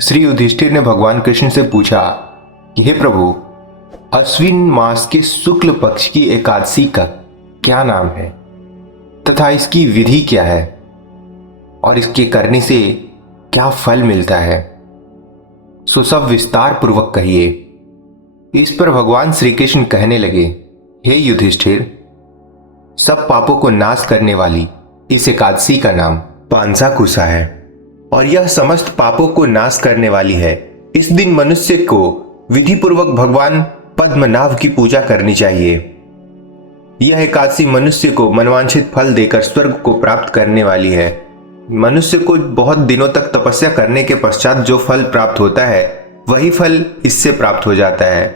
श्री युधिष्ठिर ने भगवान कृष्ण से पूछा कि हे प्रभु, अश्विन मास के शुक्ल पक्ष की एकादशी का क्या नाम है तथा इसकी विधि क्या है और इसके करने से क्या फल मिलता है, सो सब विस्तार पूर्वक कहिए। इस पर भगवान श्री कृष्ण कहने लगे, हे युधिष्ठिर, सब पापों को नाश करने वाली इस एकादशी का नाम पांचाकुशा है और यह समस्त पापों को नाश करने वाली है। इस दिन मनुष्य को विधि पूर्वक भगवान पद्मनाभ की पूजा करनी चाहिए। यह एकादशी मनुष्य को मनवांछित फल देकर स्वर्ग को प्राप्त करने वाली है। मनुष्य को बहुत दिनों तक तपस्या करने के पश्चात जो फल प्राप्त होता है वही फल इससे प्राप्त हो जाता है।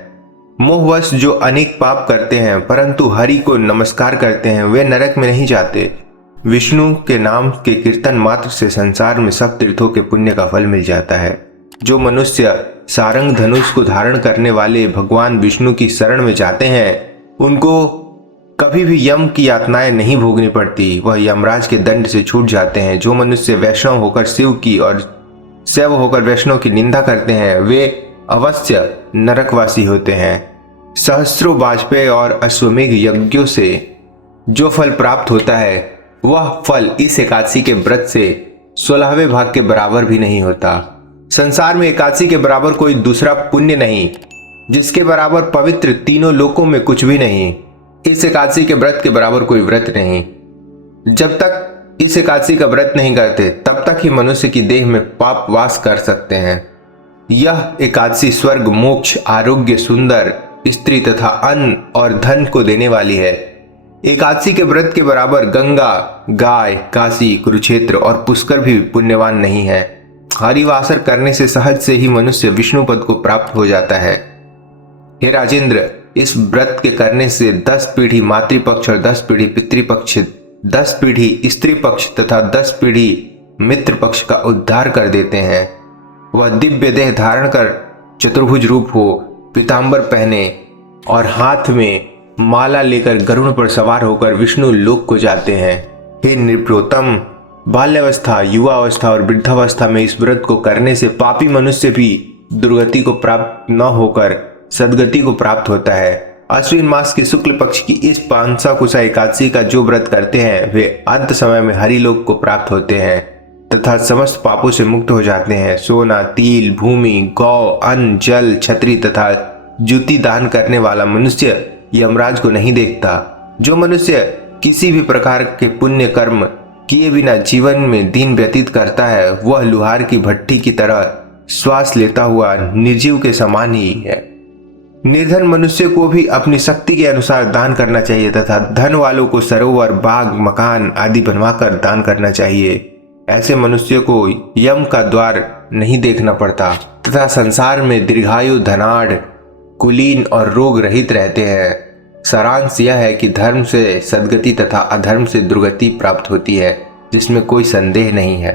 मोहवश जो अनेक पाप करते हैं परंतु हरि को नमस्कार करते हैं, वे नरक में नहीं जाते। विष्णु के नाम के कीर्तन मात्र से संसार में सब तीर्थों के पुण्य का फल मिल जाता है। जो मनुष्य सारंग धनुष को धारण करने वाले भगवान विष्णु की शरण में जाते हैं, उनको कभी भी यम की यातनाएं नहीं भोगनी पड़ती, वह यमराज के दंड से छूट जाते हैं। जो मनुष्य वैष्णव होकर शिव की और शैव होकर वैष्णव की निंदा करते हैं, वे अवश्य नरकवासी होते हैं। सहस्रों वाजपेय और अश्वमेघ यज्ञों से जो फल प्राप्त होता है वह फल इस एकादशी के व्रत से 16वें भाग के बराबर भी नहीं होता। संसार में एकादशी के बराबर कोई दूसरा पुण्य नहीं, जिसके बराबर पवित्र तीनों लोकों में कुछ भी नहीं। इस एकादशी के व्रत के बराबर कोई व्रत नहीं। जब तक इस एकादशी का व्रत नहीं करते तब तक ही मनुष्य की देह में पाप वास कर सकते हैं। यह एकादशी स्वर्ग, मोक्ष, आरोग्य, सुंदर स्त्री तथा अन्न और धन को देने वाली है। एकादशी के व्रत के बराबर गंगा, गाय, काशी, कुरुक्षेत्र और पुष्कर भी पुण्यवान नहीं है। हरिवासर करने से सहज से ही मनुष्य विष्णु पद को प्राप्त हो जाता है। हे राजेंद्र, इस व्रत के करने से 10 पीढ़ी मातृपक्ष और 10 पीढ़ी पितृपक्ष, 10 पीढ़ी स्त्री पक्ष तथा 10 पीढ़ी मित्र पक्ष का उद्धार कर देते हैं। वह दिव्य देह धारण कर चतुर्भुज रूप हो, पीतांबर पहने और हाथ में माला लेकर गरुड़ पर सवार होकर विष्णु लोक को जाते हैं। हे नृपोत्तम, बाल्यावस्था, युवावस्था और वृद्धावस्था में इस व्रत को करने से पापी मनुष्य भी दुर्गति को प्राप्त न होकर सदगति को प्राप्त होता है। अश्विन मास के शुक्ल पक्ष की इस पांचाकुशा एकादशी का जो व्रत करते हैं वे अंत समय में हरिलोक को प्राप्त होते हैं तथा समस्त पापों से मुक्त हो जाते हैं। सोना, तिल, भूमि, गौ, अन्न, जल, छत्री तथा जूती दान करने वाला मनुष्य यमराज को नहीं देखता। जो मनुष्य किसी भी प्रकार के पुण्य कर्म किए बिना जीवन में दिन व्यतीत करता है, वह लुहार की भट्टी की तरह श्वास लेता हुआ निर्जीव के समान ही है। निर्धन मनुष्य को भी अपनी शक्ति के अनुसार दान करना चाहिए तथा धन वालों को सरोवर, बाग, मकान आदि बनवाकर दान करना चाहिए। ऐसे मनुष्य को यम का द्वार नहीं देखना पड़ता तथा संसार में दीर्घायु, धनाढ़, कुलीन और रोग रहित रहते हैं। सारांश यह है कि धर्म से सद्गति तथा अधर्म से दुर्गति प्राप्त होती है, जिसमें कोई संदेह नहीं है।